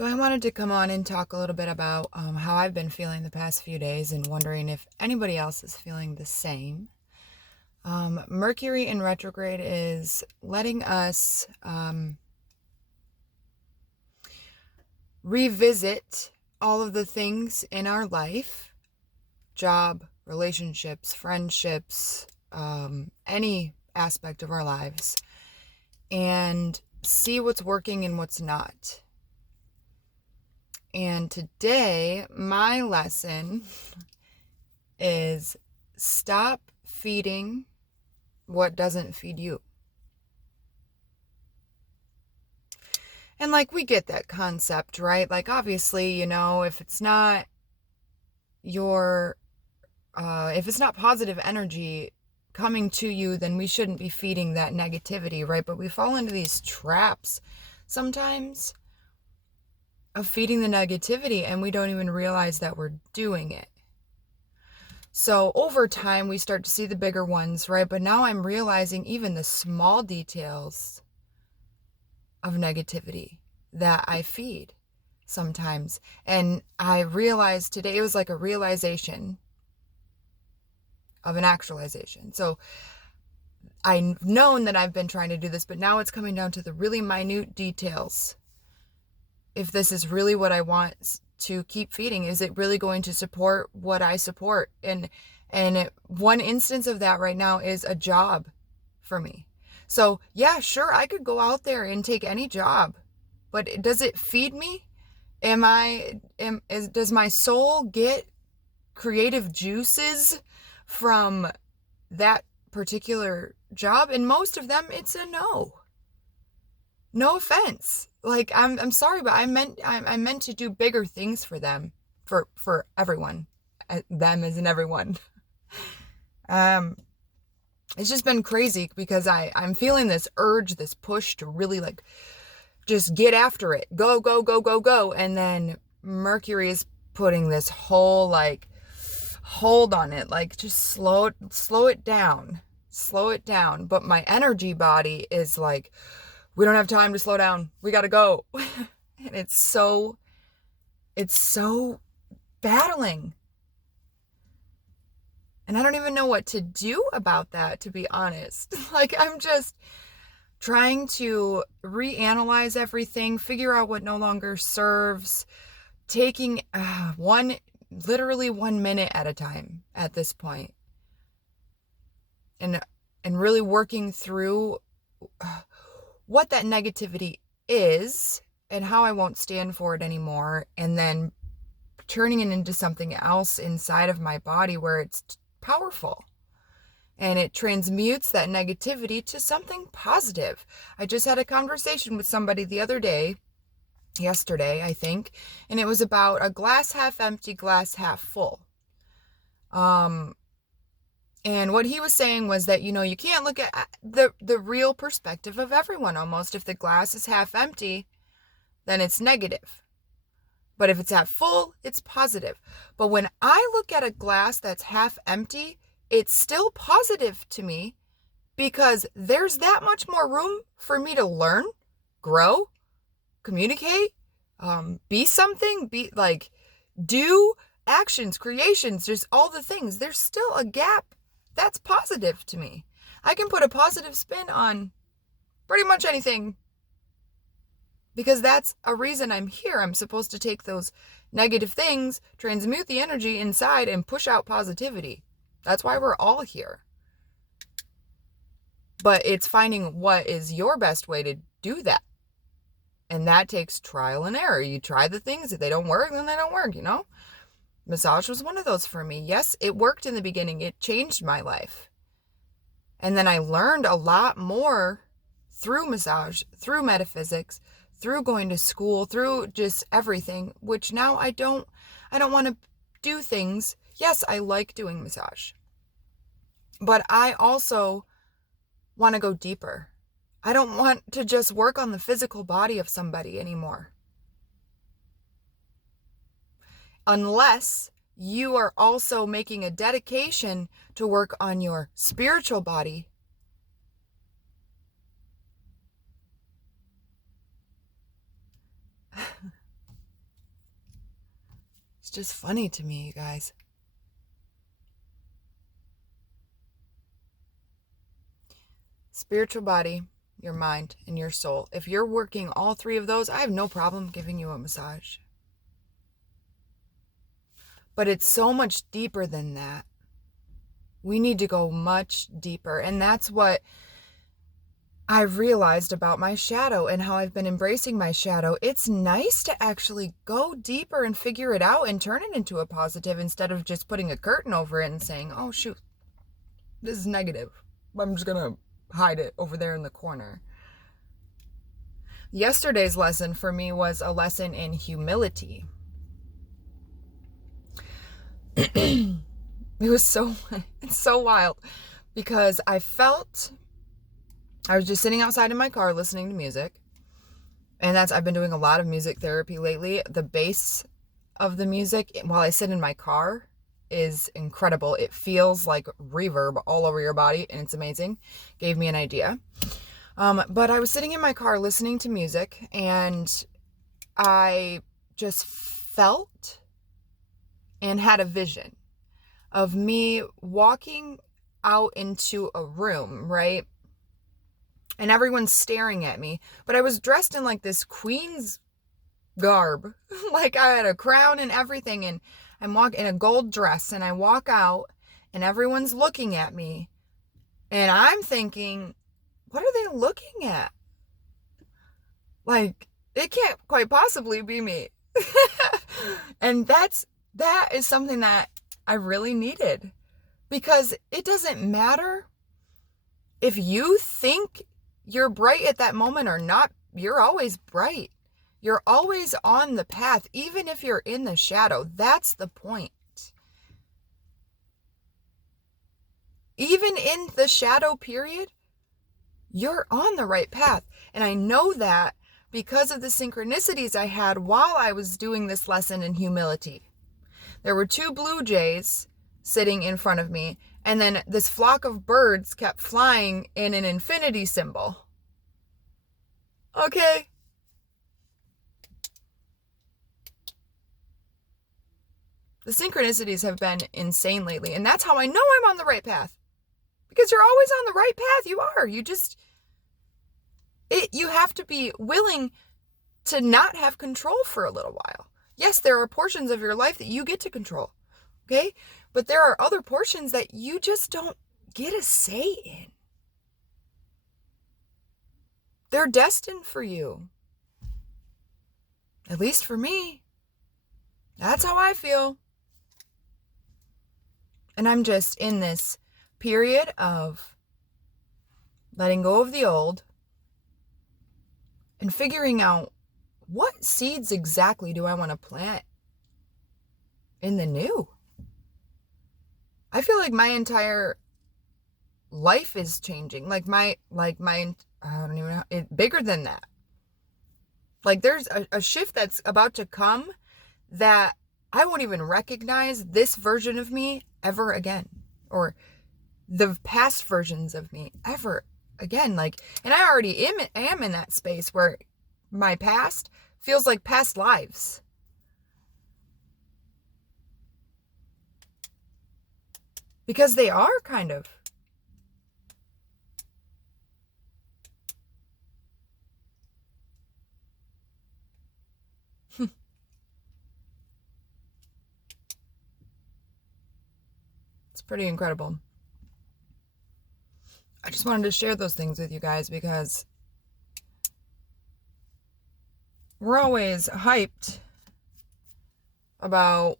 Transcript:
So I wanted to come on and talk a little bit about how I've been feeling the past few days and wondering if anybody else is feeling the same. Mercury in retrograde is letting us revisit all of the things in our life, job, relationships, friendships, any aspect of our lives, and see what's working and what's not. And today, my lesson is stop feeding what doesn't feed you. And we get that concept, right? Obviously, if it's not if it's not positive energy coming to you, then we shouldn't be feeding that negativity, right? But we fall into these traps sometimes of feeding the negativity, and we don't even realize that we're doing it. So over time, we start to see the bigger ones, right? But now I'm realizing even the small details of negativity that I feed sometimes. And I realized today, it was like a realization of an actualization. So I've known that I've been trying to do this, but now it's coming down to the really minute details. If this is really what I want to keep feeding, is it really going to support what I support? And one instance of that right now is a job for me. So yeah, sure, I could go out there and take any job, but does it feed me? Does my soul get creative juices from that particular job? And most of them, it's a no. No offense. I'm sorry, but I meant to do bigger things for them, for everyone, them as in everyone. It's just been crazy because I'm feeling this urge, this push to really just get after it, go, go, go, go, go, and then Mercury is putting this whole hold on it, just slow it down. But my energy body is we don't have time to slow down. We got to go. And it's so battling. And I don't even know what to do about that, to be honest. I'm just trying to reanalyze everything, figure out what no longer serves, taking literally 1 minute at a time at this point. And really working through what that negativity is and how I won't stand for it anymore, and then turning it into something else inside of my body where it's powerful and it transmutes that negativity to something positive. I just had a conversation with somebody the other day, yesterday, I think, and it was about a glass half empty, glass half full. And what he was saying was that, you can't look at the real perspective of everyone almost. If the glass is half empty, then it's negative. But if it's half full, it's positive. But when I look at a glass that's half empty, it's still positive to me because there's that much more room for me to learn, grow, communicate, be something, do actions, creations, just all the things. There's still a gap that's positive to me. I can put a positive spin on pretty much anything because that's a reason I'm here. I'm supposed to take those negative things, transmute the energy inside, and push out positivity. That's why we're all here. But it's finding what is your best way to do that. And that takes trial and error. You try the things. If they don't work, then they don't work, Massage was one of those for me. Yes, it worked in the beginning. It changed my life. And then I learned a lot more through massage, through metaphysics, through going to school, through just everything, which now I don't want to do things. Yes, I like doing massage. But I also want to go deeper. I don't want to just work on the physical body of somebody anymore. Unless you are also making a dedication to work on your spiritual body. It's just funny to me, you guys. Spiritual body, your mind, and your soul. If you're working all three of those, I have no problem giving you a massage. But it's so much deeper than that. We need to go much deeper. And that's what I realized about my shadow and how I've been embracing my shadow. It's nice to actually go deeper and figure it out and turn it into a positive instead of just putting a curtain over it and saying, oh, shoot, this is negative. I'm just going to hide it over there in the corner. Yesterday's lesson for me was a lesson in humility. It's so wild because I was just sitting outside in my car listening to music. And I've been doing a lot of music therapy lately. The bass of the music while I sit in my car is incredible. It feels like reverb all over your body and it's amazing. Gave me an idea. But I was sitting in my car listening to music and I just felt and had a vision of me walking out into a room, right? And everyone's staring at me, but I was dressed in like this queen's garb. Like I had a crown and everything, and I'm walking in a gold dress, and I walk out and everyone's looking at me. And I'm thinking, what are they looking at? Like, it can't quite possibly be me. And that is something that I really needed, because it doesn't matter if you think you're bright at that moment or not. You're always bright. You're always on the path, even if you're in the shadow. That's the point. Even in the shadow period, you're on the right path. And I know that because of the synchronicities I had while I was doing this lesson in humility. There were 2 blue jays sitting in front of me, and then this flock of birds kept flying in an infinity symbol. Okay. The synchronicities have been insane lately, and that's how I know I'm on the right path. Because you're always on the right path. You are. You have to be willing to not have control for a little while. Yes, there are portions of your life that you get to control, okay? But there are other portions that you just don't get a say in. They're destined for you. At least for me. That's how I feel. And I'm just in this period of letting go of the old and figuring out, what seeds exactly do I want to plant in the new? I feel like my entire life is changing. I don't even know, bigger than that. Like there's a shift that's about to come that I won't even recognize this version of me ever again, or the past versions of me ever again. And I already am in that space where my past feels like past lives. Because they are kind of. It's pretty incredible. I just wanted to share those things with you guys because we're always hyped about